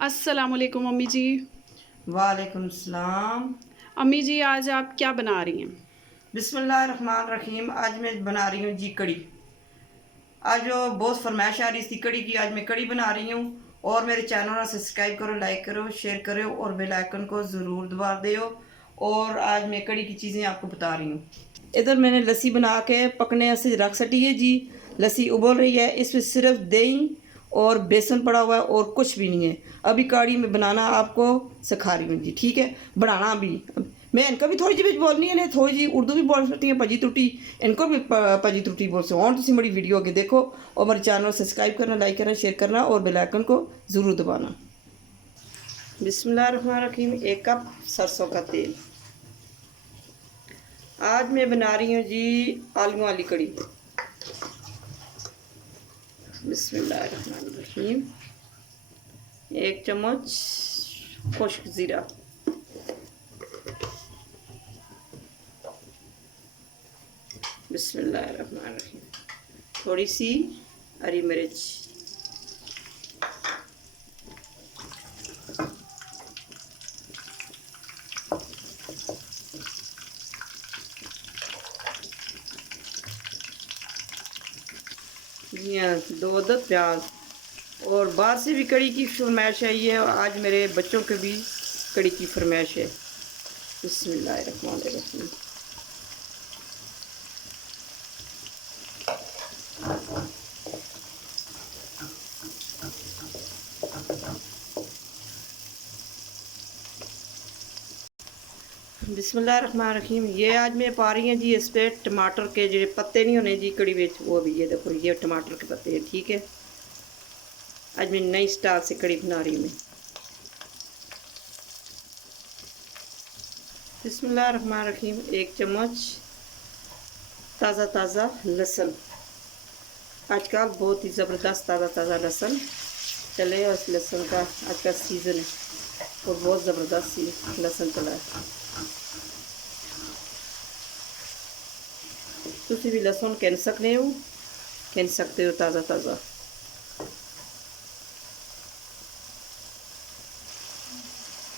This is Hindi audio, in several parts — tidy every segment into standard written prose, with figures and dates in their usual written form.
अस्सलामुअलैकुम अम्मी जी। वालेकुम सलाम। अम्मी जी आज आप क्या बना रही हैं? बिस्मिल्लाहिर्रहमानिर्रहीम। आज मैं बना रही हूँ जी कड़ी। आज जो बहुत फरमाइश आ रही थी कड़ी की, आज मैं कड़ी बना रही हूँ। और मेरे चैनल को सब्सक्राइब करो, लाइक करो, शेयर करो और बेल आइकन को ज़रूर दबा दो। और आज मैं कड़ी की चीज़ें आपको बता रही हूँ। इधर मैंने लस्सी बना के पकने से रख सटी है जी। लस्सी उबल रही है, इसमें सिर्फ दही और बेसन पड़ा हुआ है और कुछ भी नहीं है। अभी कड़ी में बनाना आपको सिखा रही हूँ जी, ठीक है। बनाना भी मैं इनका भी थोड़ी जी बोलनी है, थोड़ी जी उर्दू भी बोल सकती है, पजी त्रुटी इनको भी पजी त्रुटी बोल सकते और तुम बड़ी वीडियो आगे देखो। और मेरे चैनल सब्सक्राइब करना, लाइक करना, शेयर करना और बेल आइकन को ज़रूर दबाना। बिस्मिल्लाहिर्रहमानिर्रहीम। 1 कप सरसों का तेल। आज मैं बना रही हूँ जी आलू वाली कड़ी। बिस्मिल्लाहिर्रहमानिर्रहीम। 1 चम्मच खुश्क ज़ीरा। बिस्मिल्लाहिर्रहमानिर्रहीम। थोड़ी सी हरी मिर्च। यहाँ 2 अदद प्याज। और बाहर से भी कड़ी की फरमाइश आई है और आज मेरे बच्चों के भी कड़ी की फरमाइश है। बिस्मिल्लाहिर्रहमानिर्रहीम। बिस्मिल्लाहिर्रहमानिर्रहीम। ये आज मैं पा रही हैं जी इस पर टमाटर के जो पत्ते नहीं होने जी कड़ी में, वो भी ये देखो, ये टमाटर के पत्ते हैं, ठीक है। आज मैं नई स्टाइल से कड़ी बना रही हूँ मैं। बिस्मिल्लाहिर्रहमानिर्रहीम। 1 चम्मच ताज़ा लहसुन। आजकल बहुत ही ज़बरदस्त ताज़ा लहसुन चले और इस लहसुन का आजकल सीज़न है और बहुत ज़बरदस्त सी लहसुन चला है। तुसी भी लहसुन कह सकते हो ताज़ा।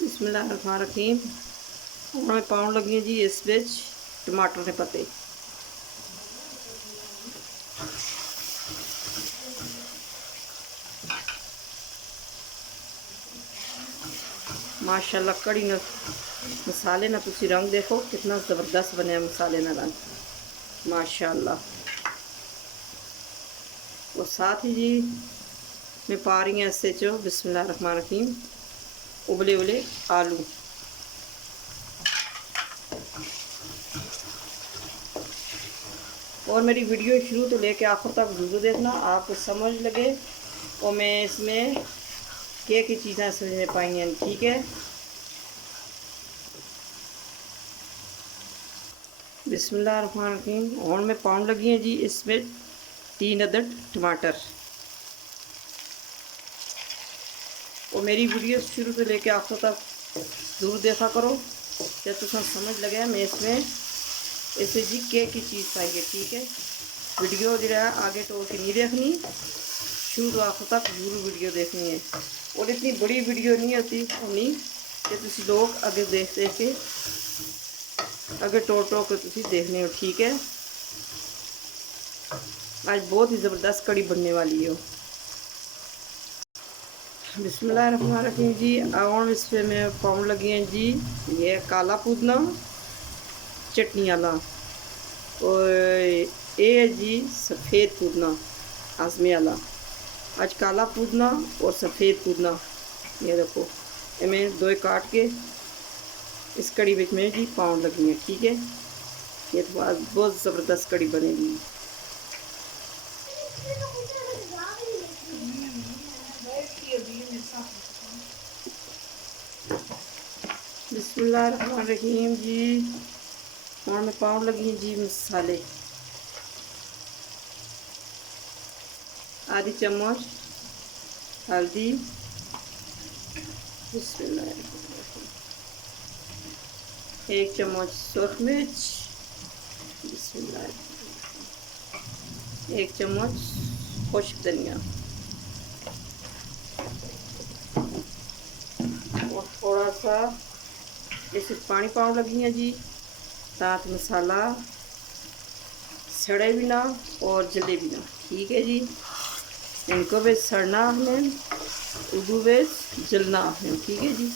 बिस्मिल्लाहिर्रहमानिर्रहीम। और मैं पाउन लगी है जी इस बिच टमाटर के पत्ते। माशाल्लाह कड़ी न मसाले ना तुसी रंग देखो कितना ज़बरदस्त बने मसाले ना रंग, माशाल्लाह। और साथ ही जी मैं पा रही हूँ इससे जो बिस्मिल्लाहिर्रहमानिर्रहीम उबले आलू। और मेरी वीडियो शुरू तो लेके आखिर तक ज़रूर देखना, आपको समझ लगे और मैं इसमें क्या की चीज़ें समझ पाई हैं, ठीक है। बिस्मिल्लाहिर्रहमानिर्रहीम। और मैं पाउन लगी है जी इसमें 3 अदद टमाटर। और मेरी वीडियो शुरू से लेके आखिर तक ज़रूर देखा करो, जब तुम समझ लगे मैं इसमें ऐसे जी केक की चीज़ पाई है, ठीक है। वीडियो जो है आगे टोल के नहीं देखनी, शुरू तो आखिर तक जरूर वीडियो देखनी है। और इतनी बड़ी वीडियो नहीं होती नहीं कि तुम लोग आगे देख के आगे टोल के तुम देखने हो, ठीक है। आज बहुत ही ज़बरदस्त कड़ी बनने वाली है। बिस्मिल्लाहिर्रहमानिर्रहीम जी। और इस पर मैं पाउन लगी हैं जी ये काला पुदीना चटनी वाला। और ये है जी सफ़ेद पुदीना आज़मे वाला। आज काला पुदीना और सफ़ेद पुदीना ये देखो, मैं 2 काट के इस कड़ी में जी पाउन लगी है, ठीक है। ये तो आज बहुत ज़बरदस्त कड़ी बनेगी। बिस्मिल्लाहिर्रहमानिर्रहीम जी। और मैं पाउन लगी हैं जी मसाले। आधी चम्मच हल्दी। बिस्मिल्लाहिर्रहमानिर्रहीम। 1 चम्मच सूरख मिर्च। बिस्मिल्लाहिर्रहमानिर्रहीम। 1 चम्मच खुश्क धनिया। थोड़ा सा ऐसे पानी पाउन लगी है जी, साथ मसाला सड़े भी ना और जले भी ना। ठीक है जी, इनको भी सड़ना हमें, उदू भी जलना हमें। ठीक है जी,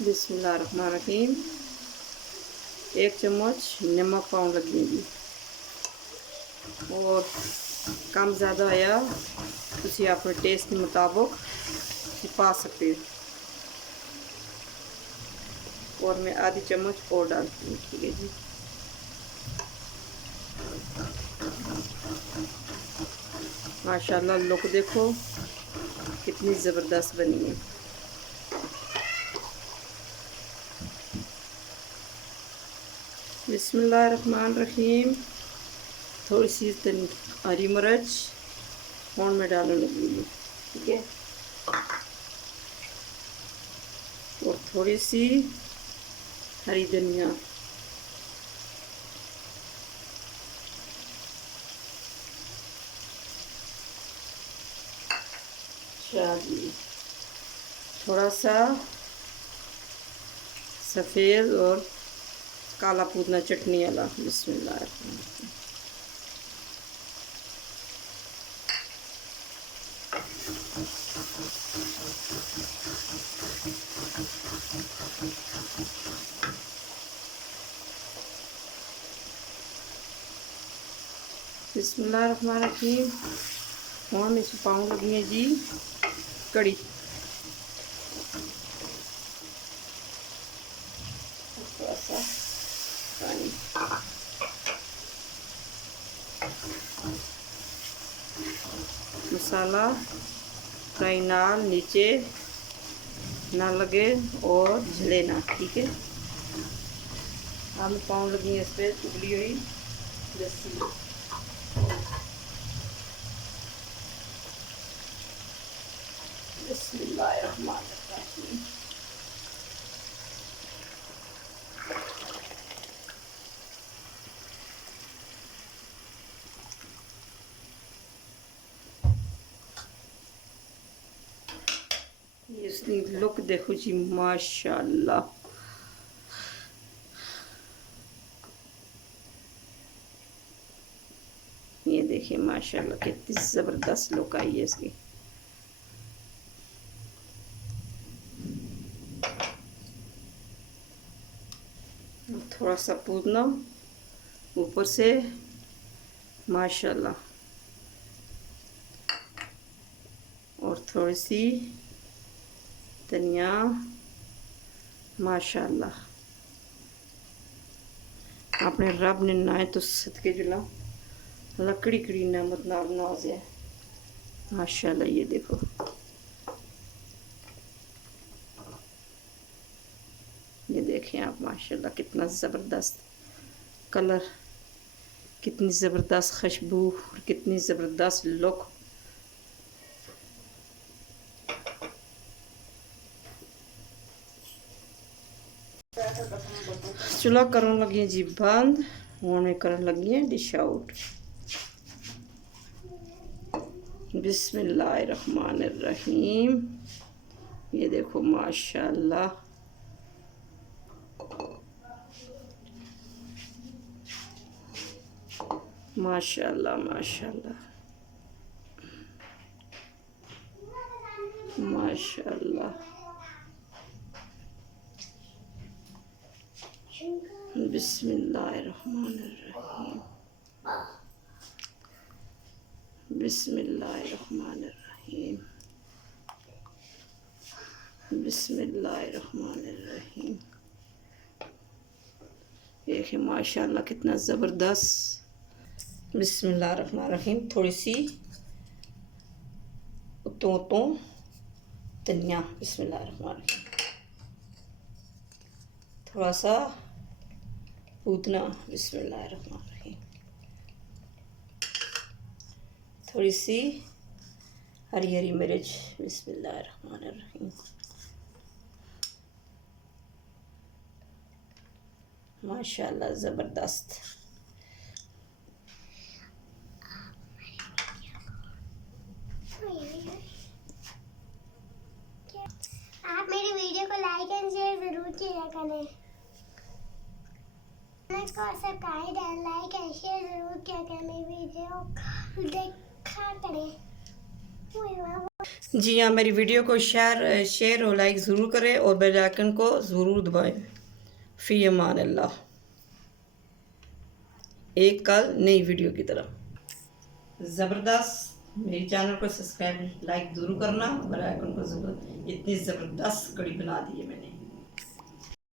बिस्मिल्लाहिर्रहमानिर्रहीम। 1 चम्मच नमक पाउन लगी जी, और कम ज़्यादा आया तुम अपने टेस्ट के मुताबिक पा सकते हो। और मैं आधी चम्मच और डालती हूँ। ठीक है जी, माशाल्लाह लुक देखो कितनी ज़बरदस्त बनी है। बिस्मिल्लाहिर्रहमानिर्रहीम। थोड़ी सी हरी मिर्च और मैं डालने लगी हूँ। ठीक है, और थोड़ी सी हरी धनिया। अच्छा जी, थोड़ा सा सफ़ेद और काला पुदीना चटनी वाला। बिस्मिल्लाहिर्रहमानिर्रहीम। बिस्मिल्लाहिर्रहमानिर्रहीम। और मैं इसमें पाउन लगी है जी कड़ी। थोड़ा सा पानी, मसाला फ्राई नाल नीचे ना लगे और जले ना। ठीक है, हम पाउन लगी है इस पर उबली हुई लस्सी। बिस्मिल्लाहिर्रहमानिर्रहीम। ये इसकी लुक देखो जी, माशाल्लाह। ये देखिए माशाल्लाह कितनी ज़बरदस्त लुक आई है इसकी। थोड़ा सा पुदीना ऊपर से, माशाल्लाह, और थोड़ी सी धनिया, माशाल्लाह। अपने रब ने नाए तो सदके जुला लकड़ी कड़ी नेमत नाल नवाज़े। माशाल्लाह, ये देखो ये देखें आप, माशाल्लाह कितना ज़बरदस्त कलर, कितनी ज़बरदस्त खुशबू और कितनी ज़बरदस्त लुक। चूल्हा करन लगी है जी बंद। हुण मैं करन लगी है डिश आउट। बिस्मिल्लाहिर्रहमानिर्रहीम। ये देखो माशाल्लाह, माशाल्लाह, माशाल्लाह, माशाल्लाह। बिस्मिल्लाहिर्रहमानिर्रहीम। बिस्मिल्लाहिर्रहमानिर्रहीम। बिस्मिल्लाहिर्रहमानिर्रहीम। देखिए माशाल्लाह कितना ज़बरदस्त। बिस्मिल्लाहिर्रहमानिर्रहीम। थोड़ी सी तो धनिया। बिस्मिल्लाहिर्रहमानिर्रहीम। थोड़ा सा पुदीना। बिस्मिल्लाहिर्रहमानिर्रहीम। थोड़ी सी हरी हरी मिर्च। बिस्मिल्लाहिर्रहमानिर्रहीम। माशाल्लाह ज़बरदस्त। आप मेरी वीडियो को लाइक एंड शेयर जरूर किया करें। को subscribe and like and share जरूर किया करें। मेरी वीडियो को देखा करें। जी हाँ, मेरी वीडियो को शेयर और लाइक ज़रूर करें और बेल आइकन को ज़रूर दबाएं। फ़ी अमान अल्लाह। एक कल नई वीडियो की तरह। ज़बरदस्त। मेरे चैनल को सब्सक्राइब लाइक ज़रूर करना, बेल आइकन को ज़रूर। इतनी ज़बरदस्त कड़ी बना दी है मैंने।